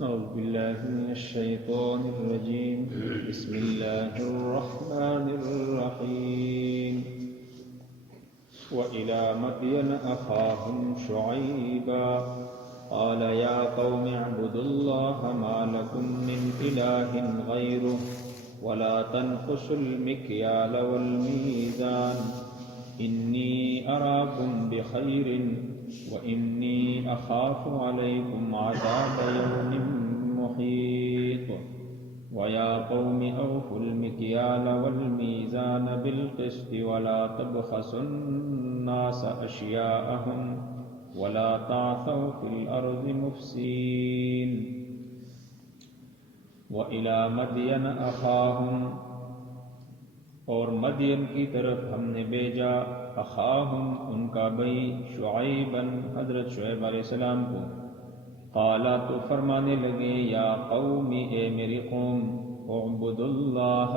أعوذ بالله من الشيطان الرجيم. بسم الله الرحمن الرحيم. وإلى مدين أخاهم شعيبا قال يا قوم اعبدوا الله ما لكم من إله غيره ولا تنقصوا المكيال والميزان إني أراكم بخير وإني أخاف عليكم عذاب يوم محيط. ويا قوم أوفوا المكيال والميزان بالقسط ولا تبخسوا الناس أشياءهم ولا تعثوا في الأرض مفسدين. وإلى مدين أخاهم، اور مدین کی طرف ہم نے بھیجا اخاہم ان کا بھائی شعیباً حضرت شعیب علیہ السلام کو. قالا تو فرمانے لگے یا قومی اے میری قوم اعبدوا اللہ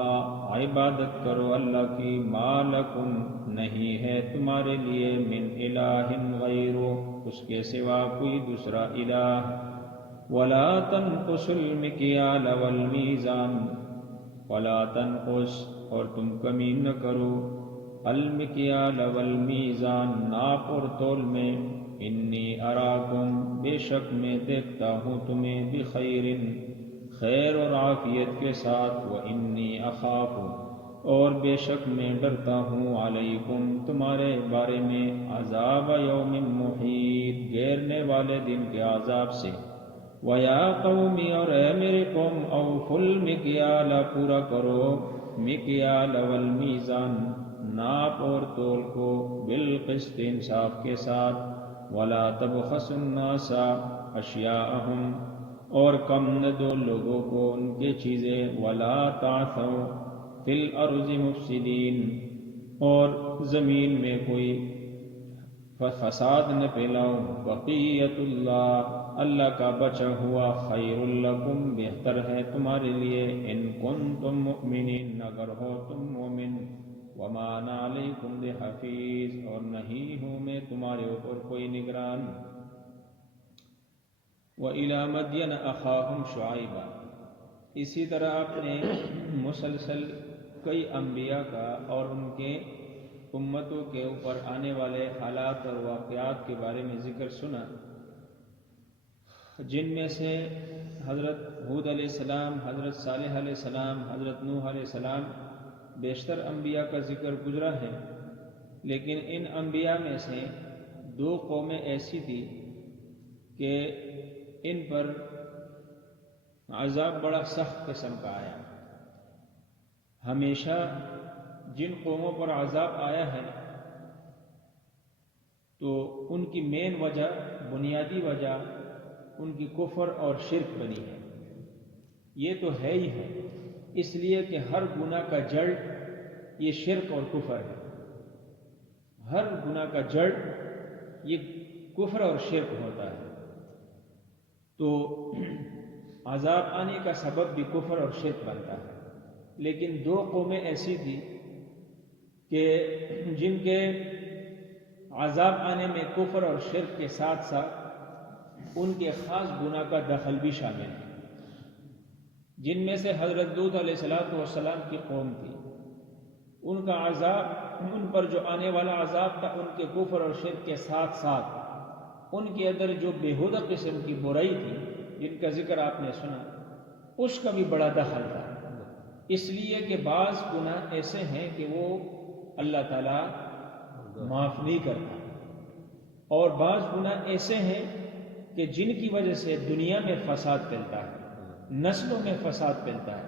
عبادت کرو اللہ کی ما لکم نہیں ہے تمہارے لیے من الہ غیرو اس کے سوا کوئی دوسرا الہ ولا تنقصوا المکیال والمیزان ولا تنقص اور تم کمی نہ کرو المکیال والمیزان ناپ اور تول میں انی اراکم بے شک میں دیکھتا ہوں تمہیں بخیر خیر اور عافیت کے ساتھ وانی اخاف اور بے شک میں ڈرتا ہوں علیکم تمہارے بارے میں عذاب یوم محیط گھیرنے والے دن کے عذاب سے. وَيَا قَوْمِ اور اے میرے قوم اوفوا المکیال پورا کرو مکیال والمیزان ناپ اور تول کو بالقسط انصاف کے ساتھ ولا تبخسوا الناس اشیاءہم اور کم نہ دو لوگوں کو ان کے چیزیں ولا تعثوا فی الارض مفسدین اور زمین میں کوئی فساد نہ پھیلاؤ. بقیت اللہ اللہ کا بچا ہوا خیر لکم بہتر ہے تمہارے لیے ان کنتم مؤمنین اگر ہو تم مومن. وما انا علیکم بحفیظ اور نہیں ہوں میں تمہارے اوپر کوئی نگران. وإلی مدین اخاہم شعیبا اسی طرح آپ نے مسلسل کئی انبیاء کا اور ان کے امتوں کے اوپر آنے والے حالات اور واقعات کے بارے میں ذکر سنا جن میں سے حضرت ہود علیہ السلام حضرت صالح علیہ السلام حضرت نوح علیہ السلام بیشتر انبیاء کا ذکر گزرا ہے. لیکن ان انبیاء میں سے دو قومیں ایسی تھی کہ ان پر عذاب بڑا سخت قسم کا آیا. ہمیشہ جن قوموں پر عذاب آیا ہے تو ان کی مین وجہ بنیادی وجہ ان کی کفر اور شرک بنی ہے. یہ تو ہے ہی ہے اس لیے کہ ہر گناہ کا جڑ یہ شرک اور کفر ہے. ہر گناہ کا جڑ یہ کفر اور شرک ہوتا ہے. تو عذاب آنے کا سبب بھی کفر اور شرک بنتا ہے. لیکن دو قومیں ایسی تھی کہ جن کے عذاب آنے میں کفر اور شرک کے ساتھ ساتھ ان کے خاص گناہ کا دخل بھی شامل ہے. جن میں سے حضرت لوط علیہ السلام کی قوم تھی. ان کا عذاب ان پر جو آنے والا عذاب تھا ان کے کفر اور شرک کے ساتھ ساتھ ان کے اندر جو بےہودہ قسم کی برائی تھی جن کا ذکر آپ نے سنا اس کا بھی بڑا دخل تھا. اس لیے کہ بعض گناہ ایسے ہیں کہ وہ اللہ تعالیٰ معاف نہیں کرتا اور بعض گناہ ایسے ہیں کہ جن کی وجہ سے دنیا میں فساد پھیلتا ہے نسلوں میں فساد پھیلتا ہے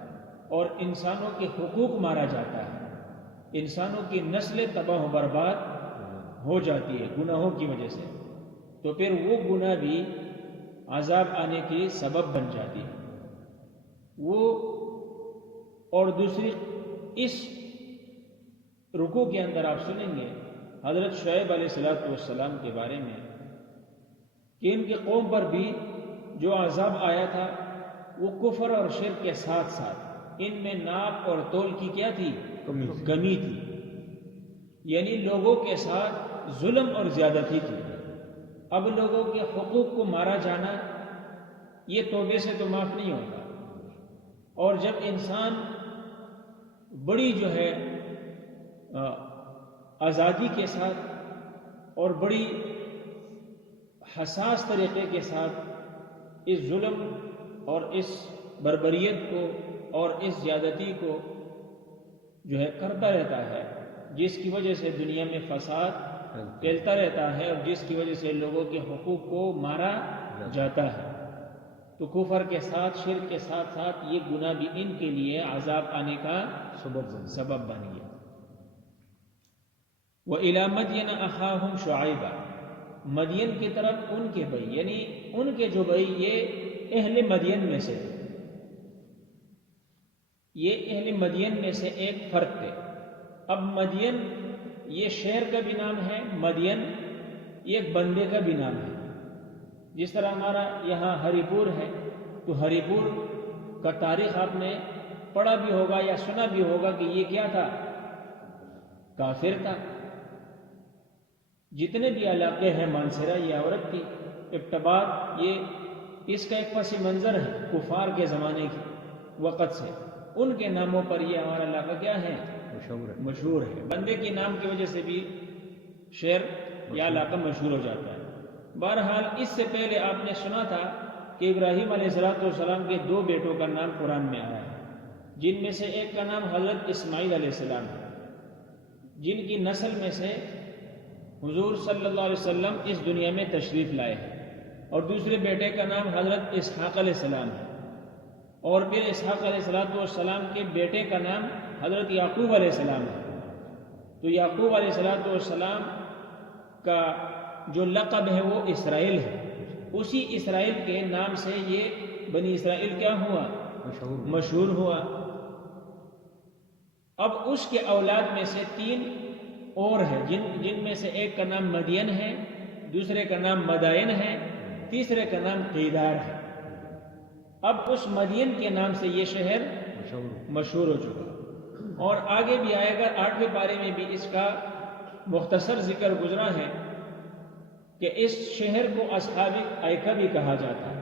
اور انسانوں کے حقوق مارا جاتا ہے انسانوں کی نسلیں تباہ و برباد ہو جاتی ہے گناہوں کی وجہ سے. تو پھر وہ گناہ بھی عذاب آنے کی سبب بن جاتی ہے. وہ اور دوسری اس رکوع کے اندر آپ سنیں گے حضرت شعیب علیہ السلام کے بارے میں کہ ان کی قوم پر بھی جو عذاب آیا تھا وہ کفر اور شرک کے ساتھ ساتھ ان میں ناپ اور تول کی کیا تھی کمی تھی. یعنی لوگوں کے ساتھ ظلم اور زیادتی تھی. اب لوگوں کے حقوق کو مارا جانا یہ توبے سے تو معاف نہیں ہوتا۔ اور جب انسان بڑی جو ہے آزادی کے ساتھ اور بڑی حساس طریقے کے ساتھ اس ظلم اور اس بربریت کو اور اس زیادتی کو جو ہے کرتا رہتا ہے، جس کی وجہ سے دنیا میں فساد پھیلتا رہتا ہے اور جس کی وجہ سے لوگوں کے حقوق کو مارا جاتا ہے، تو کفر کے ساتھ، شرک کے ساتھ ساتھ یہ گناہ بھی ان کے لیے عذاب آنے کا سبب بن گیا۔ وَإِلَى مَدْيَنَ أَخَاهُمْ شُعَيْبًا، مدین کی طرف ان کے بھائی، یعنی ان کے جو بھائی یہ اہل مدین میں سے تھے، یہ اہل مدین میں سے ایک فرد تھے۔ اب مدین یہ شہر کا بھی نام ہے، مدین یہ ایک بندے کا بھی نام ہے۔ جس طرح ہمارا یہاں ہری پور ہے، تو ہری پور کا تاریخ آپ نے پڑھا بھی ہوگا یا سنا بھی ہوگا کہ یہ کیا تھا، کافر تھا۔ جتنے بھی علاقے ہیں، مانسرا یہ عورت کی، ابتباد یہ اس کا ایک پس منظر ہے کفار کے زمانے کے وقت سے، ان کے ناموں پر یہ ہمارا علاقہ کیا ہے، مشہور ہے۔ بندے کے نام کی وجہ سے بھی شہر یا علاقہ مشہور ہو جاتا ہے۔ بہرحال اس سے پہلے آپ نے سنا تھا کہ ابراہیم علیہ السلام کے 2 بیٹوں کا نام قرآن میں آیا ہے، جن میں سے ایک کا نام حضرت اسماعیل علیہ السلام ہے، جن کی نسل میں سے حضور صلی اللہ علیہ وسلم اس دنیا میں تشریف لائے ہیں، اور دوسرے بیٹے کا نام حضرت اسحاق علیہ السلام ہے، اور پھر اسحاق علیہ السلام کے بیٹے کا نام حضرت یعقوب علیہ السلام ہے۔ تو یعقوب علیہ السلام کا جو لقب ہے وہ اسرائیل ہے، اسی اسرائیل کے نام سے یہ بنی اسرائیل کیا ہوا، مشہور ہوا۔ اب اس کے اولاد میں سے 3 اور ہیں، جن میں سے ایک کا نام مدین ہے، دوسرے کا نام مدائن ہے، تیسرے کا نام قیدار ہے۔ اب اس مدین کے نام سے یہ شہر مشہور ہو چکا، اور آگے بھی آئے گا، 8ویں پارے میں بھی اس کا مختصر ذکر گزرا ہے کہ اس شہر کو اصحاب ایکا بھی کہا جاتا ہے۔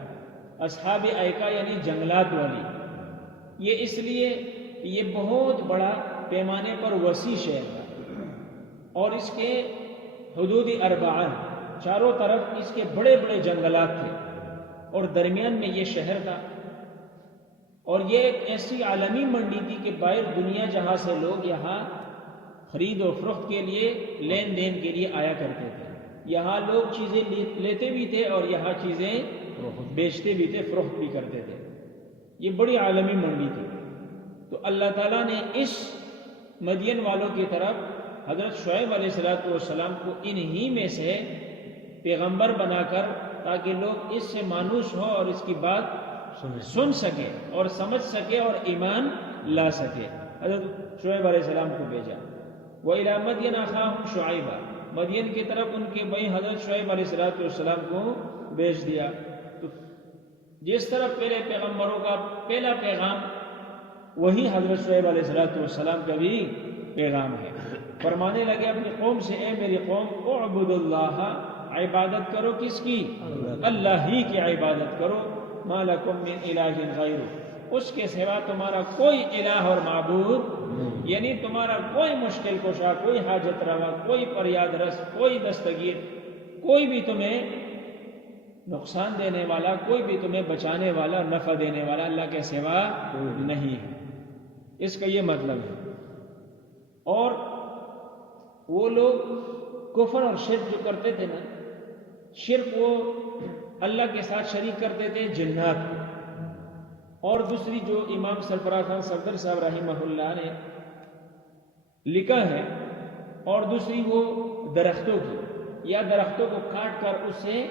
اصحاب ایکا یعنی جنگلات والی، یہ اس لیے کہ یہ بہت بڑا پیمانے پر وسیع شہر تھا، اور اس کے حدود 4 چاروں طرف اس کے بڑے بڑے جنگلات تھے، اور درمیان میں یہ شہر تھا، اور یہ ایک ایسی عالمی منڈی تھی کہ باہر دنیا جہاں سے لوگ یہاں خرید و فروخت کے لیے، لین دین کے لیے آیا کرتے تھے۔ یہاں لوگ چیزیں لیتے بھی تھے اور یہاں چیزیں بیچتے بھی تھے، فروخت بھی کرتے تھے۔ یہ بڑی عالمی منڈی تھی۔ تو اللہ تعالیٰ نے اس مدین والوں کی طرف حضرت شعیب علیہ السلام کو انہی میں سے پیغمبر بنا کر، تاکہ لوگ اس سے مانوس ہو اور اس کی بات سن سکے اور سمجھ سکے اور ایمان لا سکے، حضرت شعیب علیہ السلام کو بھیجا۔ وَإِلَى مَدْيَنَ أَخَاهُمْ شُعَيْبًا، مدین کی طرف ان کے بھائی حضرت شعیب علیہ السلام کو بھیج دیا۔ تو جس طرح پہلے پیغمبروں کا پہلا پیغام وہی حضرت شعیب علیہ السلام کا بھی پیغام ہے۔ فرمانے لگے اپنی قوم سے، اے میری قوم، اعبدوا اللہ، عبادت کرو کس کی، اللہ ہی کی عبادت کرو، ما لکم من الہ غیرہ، اس کے سوا تمہارا کوئی الہ اور معبود، یعنی تمہارا کوئی مشکل کشا، کوئی حاجت روا، کوئی فریاد رس، کوئی دستگیر، کوئی بھی تمہیں نقصان دینے والا، کوئی بھی تمہیں بچانے والا، نفع دینے والا اللہ کے سوا نہیں ہے۔ اس کا یہ مطلب ہے۔ اور وہ لوگ کفر اور شرک جو کرتے تھے نا، شرک وہ اللہ کے ساتھ شریک کرتے تھے جنات کو، اور دوسری جو امام سرفراز خان صفدر صاحب رحمہ اللہ نے لکھا ہے، اور دوسری وہ درختوں کی، یا درختوں کو کاٹ کر اس سے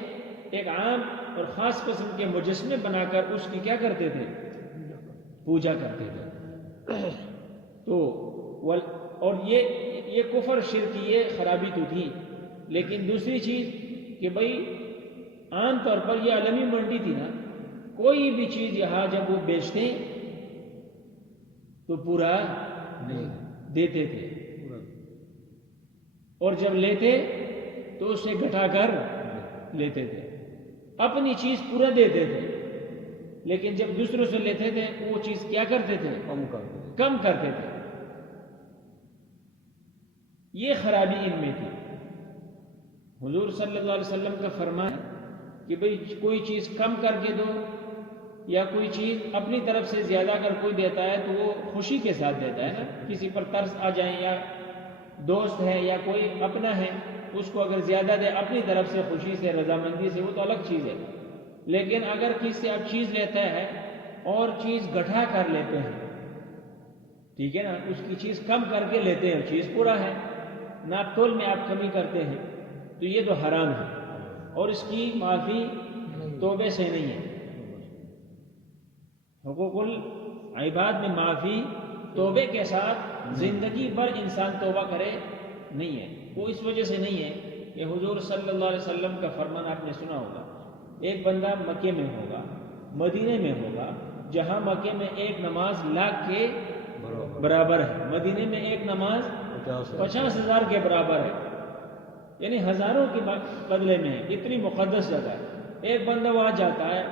ایک عام اور خاص قسم کے مجسمے بنا کر اس کی کیا کرتے تھے، پوجا کرتے تھے۔ تو اور یہ کفر شرک یہ خرابی تو تھی، لیکن دوسری چیز کہ بھئی عام طور پر یہ عالمی منڈی تھی نا، کوئی بھی چیز یہاں جب وہ بیچتے تو پورا دیتے تھے، اور جب لیتے تو اسے گھٹا کر لیتے تھے، اپنی چیز پورا دیتے تھے، لیکن جب دوسروں سے لیتے تھے وہ چیز کیا کرتے تھے؟ کم کرتے تھے. یہ خرابی ان میں تھی. حضور صلی اللہ علیہ وسلم کا فرمان کہ بھئی کوئی چیز کم کر کے دو یا کوئی چیز اپنی طرف سے زیادہ اگر کوئی دیتا ہے تو وہ خوشی کے ساتھ دیتا ہے نا. کسی پر ترس آ جائیں یا دوست ہے یا کوئی اپنا ہے اس کو اگر زیادہ دے اپنی طرف سے خوشی سے رضامندی سے وہ تو الگ چیز ہے. لیکن اگر کسی سے آپ چیز لیتا ہے اور چیز گٹھا کر لیتے ہیں، ٹھیک ہے نا، اس کی چیز کم کر کے لیتے ہیں، چیز پورا ہے، ناپ تول میں آپ کمی کرتے ہیں تو یہ تو حرام ہے اور اس کی معافی توبے سے نہیں ہے. حقوق العباد میں معافی توبے کے ساتھ زندگی بھر انسان توبہ کرے نہیں ہے. وہ اس وجہ سے نہیں ہے کہ حضور صلی اللہ علیہ وسلم کا فرمان آپ نے سنا ہوگا، ایک بندہ مکے میں ہوگا، مدینے میں ہوگا، جہاں مکے میں ایک نماز لاکھ کے برابر ہے، مدینے میں ایک نماز 50,000 کے برابر ہے، یعنی ہزاروں کے بدلے میں ہے. اتنی مقدس جگہ ہے. ایک بندہ وہاں جاتا ہے،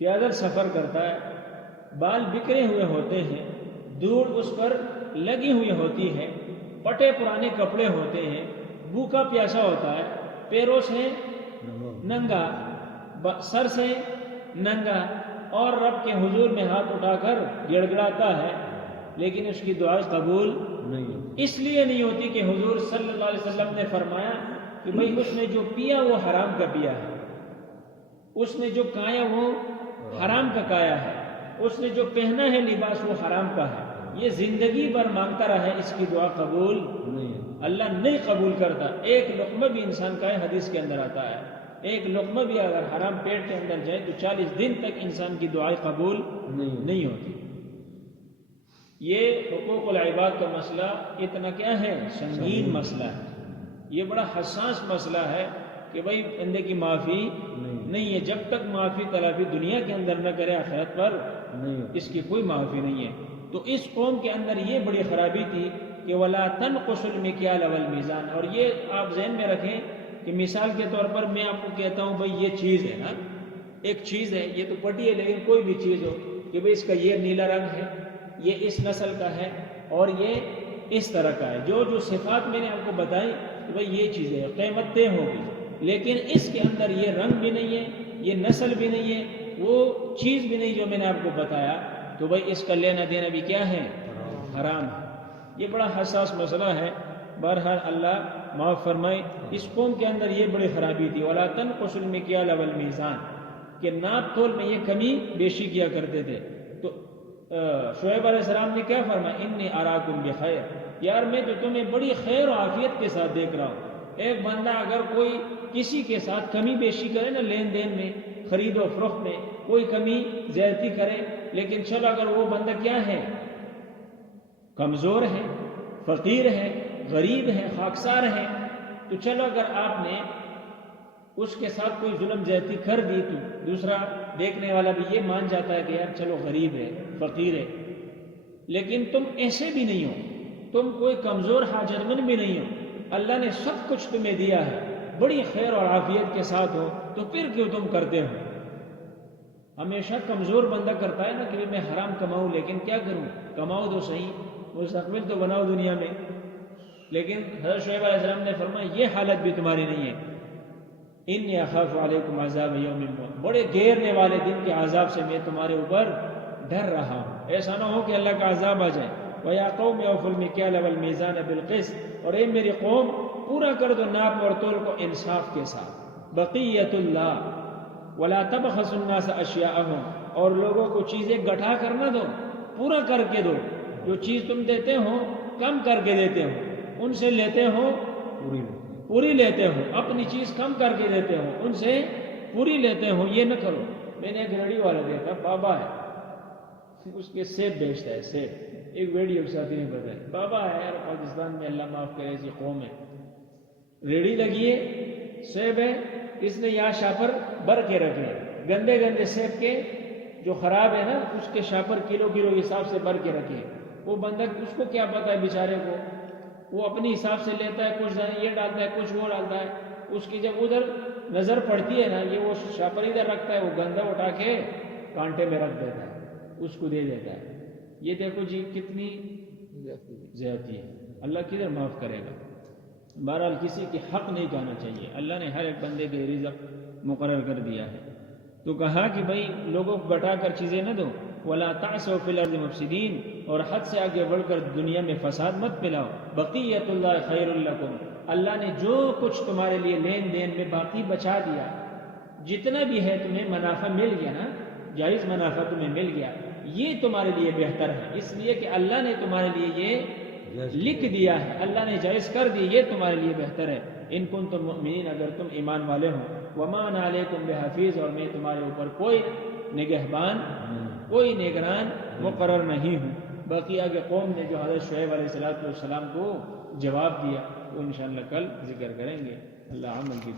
پیادل سفر کرتا ہے، بال بکھرے ہوئے ہوتے ہیں، دھوڑ اس پر لگی ہوئی ہوتی ہے، پٹے پرانے کپڑے ہوتے ہیں، بھوکا پیاسا ہوتا ہے، پیروں سے ننگا، سر سے ننگا، اور رب کے حضور میں ہاتھ اٹھا کر گڑ گڑاتا ہے، لیکن اس کی دعا قبول اس لیے نہیں ہوتی کہ حضور صلی اللہ علیہ وسلم نے فرمایا کہ بھئی اس نے جو پیا وہ حرام کا پیا ہے، اس نے جو کھایا وہ حرام کا کھایا ہے، اس نے جو پہنا ہے لباس وہ حرام کا ہے. یہ زندگی بھر مانگتا رہا ہے، اس کی دعا قبول اللہ نہیں قبول کرتا. ایک لقمہ بھی انسان کا ہے، حدیث کے اندر آتا ہے، ایک لقمہ بھی اگر حرام پیٹ کے اندر جائے تو 40 دن تک انسان کی دعائیں قبول نہیں ہوتی. یہ حقوق العباد کا مسئلہ اتنا کیا ہے؟ سنگین مسئلہ ہے. یہ بڑا حساس مسئلہ ہے کہ بھئی بندے کی معافی نہیں ہے. جب تک معافی تلافی دنیا کے اندر نہ کرے آخرت پر اس کی کوئی معافی نہیں ہے. تو اس قوم کے اندر یہ بڑی خرابی تھی کہ وَلَا تَنْقُصُ الْمِكْيَالَ وَالْمِيزَانَ. اور یہ آپ ذہن میں رکھیں کہ مثال کے طور پر میں آپ کو کہتا ہوں بھئی یہ چیز ہے نا، ایک چیز ہے، یہ تو پٹی ہے، لیکن کوئی بھی چیز ہو کہ بھئی اس کا یہ نیلا رنگ ہے، یہ اس نسل کا ہے اور یہ اس طرح کا ہے، جو جو صفات میں نے آپ کو بتائی کہ بھئی یہ چیز ہے، قیمت طے ہوگی، لیکن اس کے اندر یہ رنگ بھی نہیں ہے، یہ نسل بھی نہیں ہے، وہ چیز بھی نہیں جو میں نے آپ کو بتایا، تو بھئی اس کا لینا دینا بھی کیا ہے؟ حرام ہے. یہ بڑا حساس مسئلہ ہے. بہرحال اللہ معاف فرمائے. اس قوم کے اندر یہ بڑی خرابی تھی. وَلَا تَنْقُصُ الْمِكْيَالَ وَالْمِيزَانَ کہ ناپ تول میں یہ کمی بیشی کیا کرتے تھے. تو شعیب علیہ السلام نے کیا فرمایا؟ انی اراکم بخیر، یار میں تو تمہیں بڑی خیر و عافیت کے ساتھ دیکھ رہا ہوں. ایک بندہ اگر کوئی کسی کے ساتھ کمی بیشی کرے نا، لین دین میں، خرید و فروخت میں کوئی کمی زیادتی کرے، لیکن چلو اگر وہ بندہ کیا ہے؟ کمزور ہے، فقیر ہے، غریب ہے، خاکسار ہے، تو چلو اگر آپ نے اس کے ساتھ کوئی ظلم زیادتی کر دی تو دوسرا دیکھنے والا بھی یہ مان جاتا ہے کہ یار چلو غریب ہے، فقیر ہے. لیکن تم ایسے بھی نہیں ہو، تم کوئی کمزور حاجت مند بھی نہیں ہو، اللہ نے سب کچھ تمہیں دیا ہے، بڑی خیر اور عافیت کے ساتھ ہو، تو پھر کیوں تم کرتے ہو؟ ہمیشہ کمزور بندہ کرتا ہے نا کہ میں حرام کماؤں، لیکن کیا کروں؟ کماؤ تو صحیح، مستقبل تو بناؤ دنیا میں. لیکن حضرت شعیب علیہ السلام نے فرمایا یہ حالت بھی تمہاری نہیں ہے. انی اخاف علیکم عذاب یوم بڑے گھیرنے والے دن کے عذاب سے میں تمہارے اوپر ڈر رہا ہوں. ایسا نہ ہو کہ اللہ کا عذاب آ جائے. وَيَا قَوْمِ أَوْفُوا الْمِكْيَالَ وَالْمِيزَانَ بِالْقِسْطِ اور اے میری قوم پورا کر دو ناپ اور تول کو انصاف کے ساتھ. بقیت اللہ وَلَا تَبْخَسُوا النَّاسَ أَشْيَاءَهُمْ اور لوگوں کو چیزیں گٹھا کر نہ دو، پورا کر کے دو. جو چیز تم دیتے ہو کم کر کے دیتے ہو، ان سے لیتے ہو پوری لیتے ہو، اپنی چیز کم کر کے دیتے ہو، ان سے پوری لیتے ہو. یہ نہ کرو. میں نے ایک ریڑھی والا دیکھا، بابا ہے، اس کے سیب بیچتا ہے، سیب. ایک ویڈیو ساتھی نے بتایا، بابا ہے یار پاکستان میں، اللہ معاف کرے ایسی قوم ہے، ریڑھی لگی ہے، سیب ہے، اس نے یہاں شاپر بھر کے رکھے، گندے گندے سیب کے جو خراب ہے نا، اس کے شاپر کلو کلو حساب سے بھر کے رکھے. وہ بندہ اس کو کیا پتا ہے بیچارے کو، وہ اپنی حساب سے لیتا ہے، کچھ یہ ڈالتا ہے، کچھ وہ ڈالتا ہے. اس کی جب ادھر نظر پڑتی ہے نا، یہ وہ شاپر ادھر رکھتا ہے، وہ گندا اٹھا کے کانٹے میں رکھ دیتا ہے، اس کو دے دیتا ہے. یہ دیکھو جی کتنی زیادتی ہے. اللہ کدھر معاف کرے گا؟ بہرحال کسی کے حق نہیں کہنا چاہیے. اللہ نے ہر ایک بندے کے رزق مقرر کر دیا ہے. تو کہا کہ بھائی لوگوں کو بٹا کر چیزیں نہ دو. وَلَا تَعْثَوْا فِي الْأَرْضِ مُفْسِدِينَ، اور حد سے آگے بڑھ کر دنیا میں فساد مت پھیلاؤ. بقیۃ اللہ خیر لکم، اللہ نے جو کچھ تمہارے لیے لین دین میں باقی بچا دیا، جتنا بھی ہے تمہیں منافع مل گیا نا، جائز منافع تمہیں مل گیا، یہ تمہارے لیے بہتر ہے. اس لیے کہ اللہ نے تمہارے لیے یہ لکھ دیا ہے، اللہ نے جائز کر دی، یہ تمہارے لیے بہتر ہے. ان کنتم مؤمنین، اگر تم ایمان والے ہو. وما انا علیکم بحفیظ، اور میں تمہارے اوپر کوئی نگہبان، کوئی نگران مقرر نہیں ہوں. باقی آگے قوم نے جو حضرت شعیب علیہ السلام کو جواب دیا وہ انشاءاللہ کل ذکر کریں گے. اللہ عمل کی